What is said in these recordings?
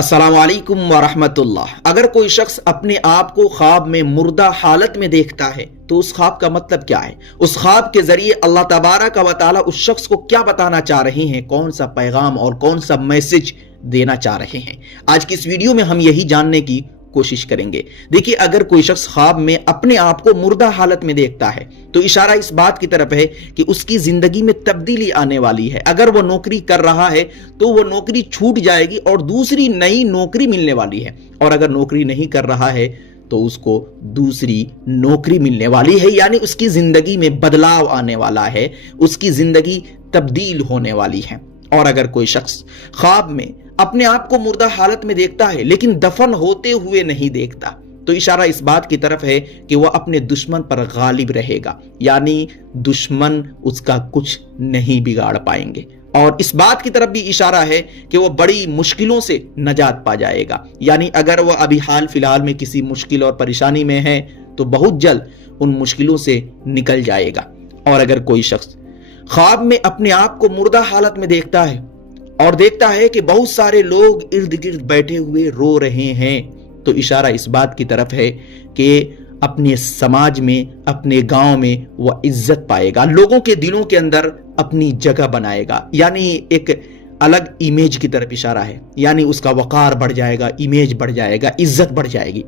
السلام علیکم ورحمۃ اللہ۔ اگر کوئی شخص اپنے آپ کو خواب میں مردہ حالت میں دیکھتا ہے تو اس خواب کا مطلب کیا ہے؟ اس خواب کے ذریعے اللہ تبارک و تعالی اس شخص کو کیا بتانا چاہ رہے ہیں؟ کون سا پیغام اور کون سا میسج دینا چاہ رہے ہیں؟ آج کی اس ویڈیو میں ہم یہی جاننے کی کوشش کریں گے۔ دیکھیے، اگر کوئی شخص خواب میں اپنے آپ کو مردہ حالت میں دیکھتا ہے تو اشارہ اس بات کی طرف ہے کہ اس کی زندگی میں تبدیلی آنے والی ہے۔ اگر وہ نوکری کر رہا ہے تو وہ نوکری چھوٹ جائے گی اور دوسری نئی نوکری ملنے والی ہے، اور اگر نوکری نہیں کر رہا ہے تو اس کو دوسری نوکری ملنے والی ہے، یعنی اس کی زندگی میں بدلاؤ آنے والا ہے، اس کی زندگی تبدیل ہونے والی ہے۔ اور اگر کوئی شخص خواب میں اپنے آپ کو مردہ حالت میں دیکھتا ہے لیکن دفن ہوتے ہوئے نہیں دیکھتا تو اشارہ اس بات کی طرف ہے کہ وہ اپنے دشمن پر غالب رہے گا، یعنی دشمن اس کا کچھ نہیں بگاڑ پائیں گے۔ اور اس بات کی طرف بھی اشارہ ہے کہ وہ بڑی مشکلوں سے نجات پا جائے گا، یعنی اگر وہ ابھی حال فی الحال میں کسی مشکل اور پریشانی میں ہے تو بہت جلد ان مشکلوں سے نکل جائے گا۔ اور اگر کوئی شخص خواب میں اپنے آپ کو مردہ حالت میں دیکھتا ہے اور دیکھتا ہے کہ بہت سارے لوگ ارد گرد بیٹھے ہوئے رو رہے ہیں تو اشارہ اس بات کی طرف ہے کہ اپنے سماج میں، اپنے گاؤں میں وہ عزت پائے گا، لوگوں کے دلوں کے اندر اپنی جگہ بنائے گا، یعنی ایک الگ امیج کی طرف اشارہ ہے، یعنی اس کا وقار بڑھ جائے گا، امیج بڑھ جائے گا، عزت بڑھ جائے گی۔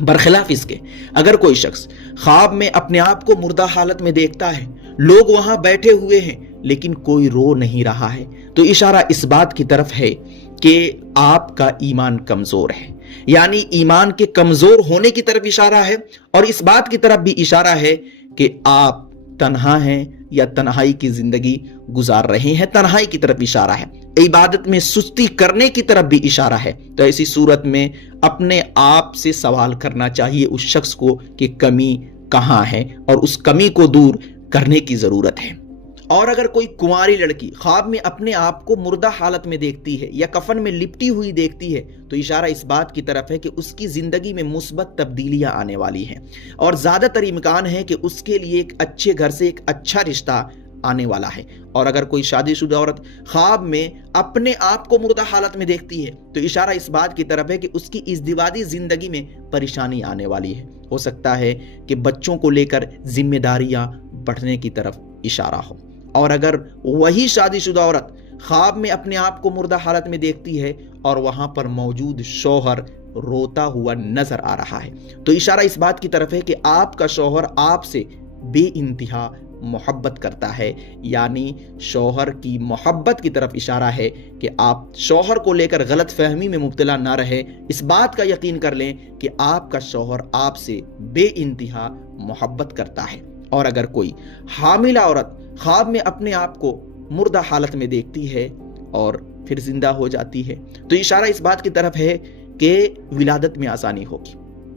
برخلاف اس کے اگر کوئی شخص خواب میں اپنے آپ کو مردہ حالت میں دیکھتا ہے، لوگ وہاں بیٹھے ہوئے ہیں لیکن کوئی رو نہیں رہا ہے تو اشارہ اس بات کی طرف ہے کہ آپ کا ایمان کمزور ہے، یعنی ایمان کے کمزور ہونے کی طرف اشارہ ہے، اور اس بات کی طرف بھی اشارہ ہے کہ آپ تنہا ہیں یا تنہائی کی زندگی گزار رہے ہیں، تنہائی کی طرف اشارہ ہے، عبادت میں سستی کرنے کی طرف بھی اشارہ ہے۔ تو ایسی صورت میں اپنے آپ سے سوال کرنا چاہیے اس شخص کو کہ کمی کہاں ہے اور اس کمی کو دور کرنے کی ضرورت ہے۔ اور اگر کوئی کنواری لڑکی خواب میں اپنے آپ کو مردہ حالت میں دیکھتی ہے یا کفن میں لپٹی ہوئی دیکھتی ہے تو اشارہ اس بات کی طرف ہے کہ اس کی زندگی میں مثبت تبدیلیاں آنے والی ہیں، اور زیادہ تر امکان ہے کہ اس کے لیے ایک اچھے گھر سے ایک اچھا رشتہ آنے والا ہے۔ اور اگر کوئی شادی شدہ عورت خواب میں اپنے آپ کو مردہ حالت میں دیکھتی ہے تو اشارہ اس بات کی طرف ہے کہ اس کی ازدواجی زندگی میں پریشانی آنے والی ہے، ہو سکتا ہے کہ بچوں کو لے کر ذمہ داریاں بڑھنے کی طرف اشارہ ہو۔ اور اگر وہی شادی شدہ عورت خواب میں اپنے آپ کو مردہ حالت میں دیکھتی ہے اور وہاں پر موجود شوہر روتا ہوا نظر آ رہا ہے تو اشارہ اس بات کی طرف ہے کہ آپ کا شوہر آپ سے بے انتہا محبت کرتا ہے، یعنی شوہر کی محبت کی طرف اشارہ ہے کہ آپ شوہر کو لے کر غلط فہمی میں مبتلا نہ رہے، اس بات کا یقین کر لیں کہ آپ کا شوہر آپ سے بے انتہا محبت کرتا ہے۔ اور اگر کوئی حاملہ عورت خواب میں اپنے آپ کو مردہ حالت میں دیکھتی ہے اور پھر زندہ ہو جاتی ہے تو اشارہ اس بات کی طرف ہے کہ ولادت میں آسانی ہوگی،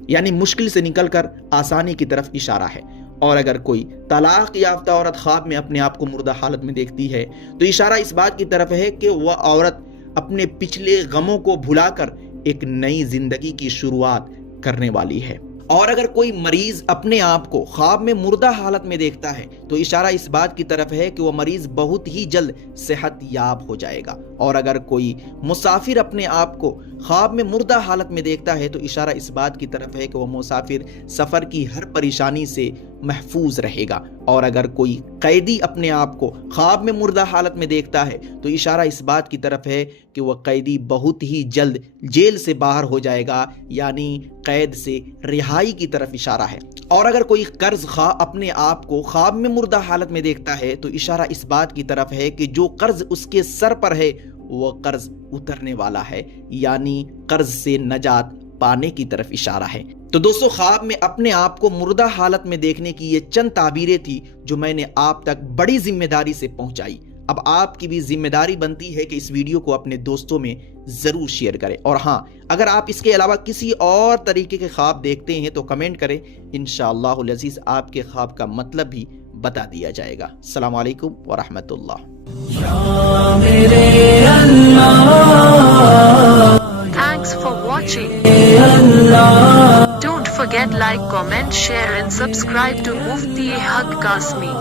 یعنی مشکل سے نکل کر آسانی کی طرف اشارہ ہے۔ اور اگر کوئی طلاق یافتہ عورت خواب میں اپنے آپ کو مردہ حالت میں دیکھتی ہے تو اشارہ اس بات کی طرف ہے کہ وہ عورت اپنے پچھلے غموں کو بھلا کر ایک نئی زندگی کی شروعات کرنے والی ہے۔ اور اگر کوئی مریض اپنے آپ کو خواب میں مردہ حالت میں دیکھتا ہے تو اشارہ اس بات کی طرف ہے کہ وہ مریض بہت ہی جلد صحت یاب ہو جائے گا۔ اور اگر کوئی مسافر اپنے آپ کو خواب میں مردہ حالت میں دیکھتا ہے تو اشارہ اس بات کی طرف ہے کہ وہ مسافر سفر کی ہر پریشانی سے محفوظ رہے گا۔ اور اگر کوئی قیدی اپنے آپ کو خواب میں مردہ حالت میں دیکھتا ہے تو اشارہ اس بات کی طرف ہے کہ وہ قیدی بہت ہی جلد جیل سے باہر ہو جائے گا، یعنی قید سے رہائی کی طرف اشارہ ہے۔ اور اگر کوئی قرض خواہ اپنے آپ کو خواب میں مردہ حالت میں دیکھتا ہے تو اشارہ اس بات کی طرف ہے کہ جو قرض اس کے سر پر ہے وہ قرض اترنے والا ہے، یعنی قرض سے نجات پانے کی طرف اشارہ ہے۔ تو دوستو، خواب میں اپنے آپ کو مردہ حالت میں دیکھنے کی یہ چند تعبیریں تھی جو میں نے آپ تک بڑی ذمہ داری سے پہنچائی۔ اب آپ کی بھی ذمہ داری بنتی ہے کہ اس ویڈیو کو اپنے دوستوں میں ضرور شیئر کریں، اور ہاں، اگر آپ اس کے علاوہ کسی اور طریقے کے خواب دیکھتے ہیں تو کمنٹ کریں، انشاءاللہ العزیز آپ کے خواب کا مطلب بھی بتا دیا جائے گا۔ السلام علیکم ورحمۃ اللہ۔ Thanks for watching. Don't forget like, comment, share and subscribe to Mufti Haq Kasmi.